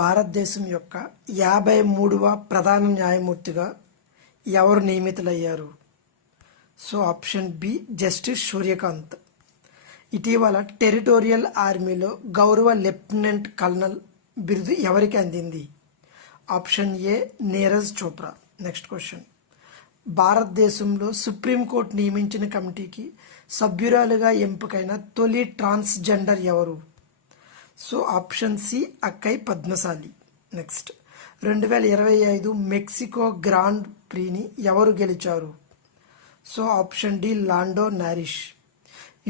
భారతదేశం యొక్క 53వ ప్రధాన న్యాయమూర్తిగా ఎవరు నియమితులయ్యారు? So option B justice Surya Kant. ఇటీవల టెరిటోరియల్ ఆర్మీలో గౌరవ లెఫ్టినెంట్ కల్నల్ బిరుదు ఎవరికి అందింది? Option A Neeraj Chopra. Next question. భారతదేశంలో సుప్రీంకోర్టు నియమించిన కమిటీకి సభ్యురాలుగా ఎంపికైన తొలి ట్రాన్స్జెండర్ ఎవరు? So option C Akkai Padmashali. Next, 2025 Mexico grand ప్రీని ఎవరు గెలిచారు? So option D Lando Norris.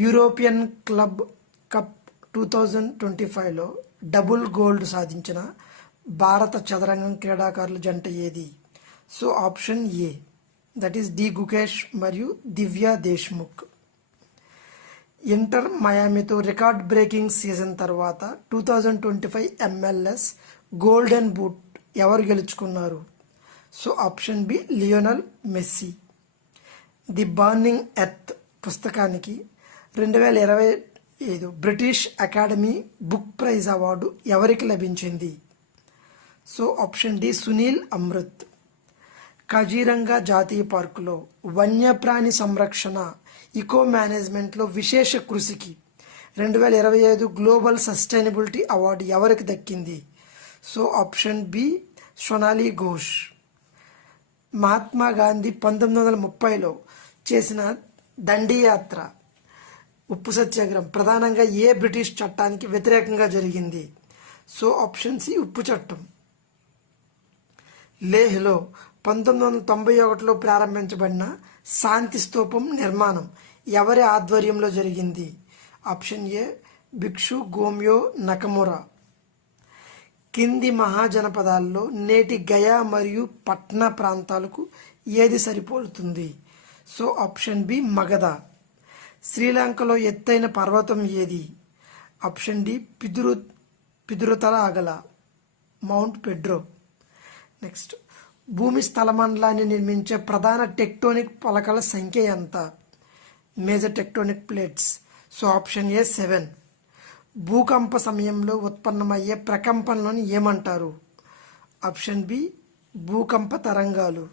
European club cup 2025లో డబుల్ గోల్డ్ సాధించిన భారత చదరంగం క్రీడాకారుల జంట ఏది? So option A, that is D Gukesh మరియు దివ్యా దేశ్ముఖ్. ఇంటర్ మయామితో రికార్డ్ బ్రేకింగ్ సీజన్ తర్వాత 2025 MLS గోల్డెన్ బూట్ ఎవరు గెలుచుకున్నారు? So option B Lionel Messi. The burning earth పుస్తకానికి 2025 British academy book prize award ఎవరికి లభించింది? So option D Sunil Amrith. Kaziranga జాతీయ పార్కులో వన్యప్రాణి సంరక్షణ ఇకో మేనేజ్మెంట్లో విశేష కృషికి 2025 గ్లోబల్ సస్టైనబిలిటీ అవార్డు ఎవరికి దక్కింది? So option B Sonali Ghosh. Mahatma Gandhi 1930లో చేసిన దండి యాత్ర, ఉప్పు సత్యాగ్రహం ప్రధానంగా ఏ బ్రిటిష్ చట్టానికి వ్యతిరేకంగా జరిగింది? సో ఆప్షన్ సి ఉప్పు చట్టం. లేహ్లో 1991లో ప్రారంభించబడిన శాంతి స్తూపం నిర్మాణం ఎవరి ఆధ్వర్యంలో జరిగింది? ఆప్షన్ ఏ భిక్షు గోమ్యో నకమురా. కింది మహాజనపదాల్లో నేటి గయా మరియు పట్నా ప్రాంతాలకు ఏది సరిపోలుతుంది? So option B Magadha. శ్రీలంకలో ఎత్తైన పర్వతం ఏది? Option D Pidurutalagala, mount Pedro. Next, భూమి స్థలమండలాన్ని నిర్మించే ప్రధాన టెక్టోనిక్ పలకల సంఖ్య ఎంత? Major tectonic plates. So option A 7. భూకంప సమయంలో ఉత్పన్నమయ్యే ప్రకంపనలను ఏమంటారు? ఆప్షన్ బి భూకంప తరంగాలు.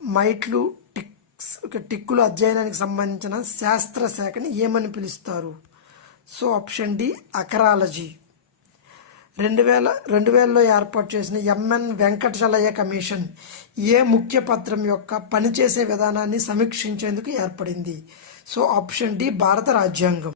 మైట్లు టిక్కుల అధ్యయనానికి సంబంధించిన శాస్త్రశాఖని ఏమని పిలుస్తారు? So option D acarology. 2000లో ఏర్పాటు చేసిన MN వెంకటచలయ్య కమిషన్ ఏ ముఖ్య పత్రం యొక్క పనిచేసే విధానాన్ని సమీక్షించేందుకు ఏర్పడింది? సో ఆప్షన్ డి భారత రాజ్యాంగం.